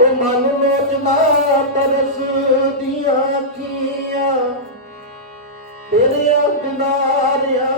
ਉਹ ਮਨ ਲੋਚਨਾ ਤਰਸ ਦੀਆਂ ਅੱਖੀਆਂ ਤੇਰੇ ਅੰਗਨਾਰਿਆ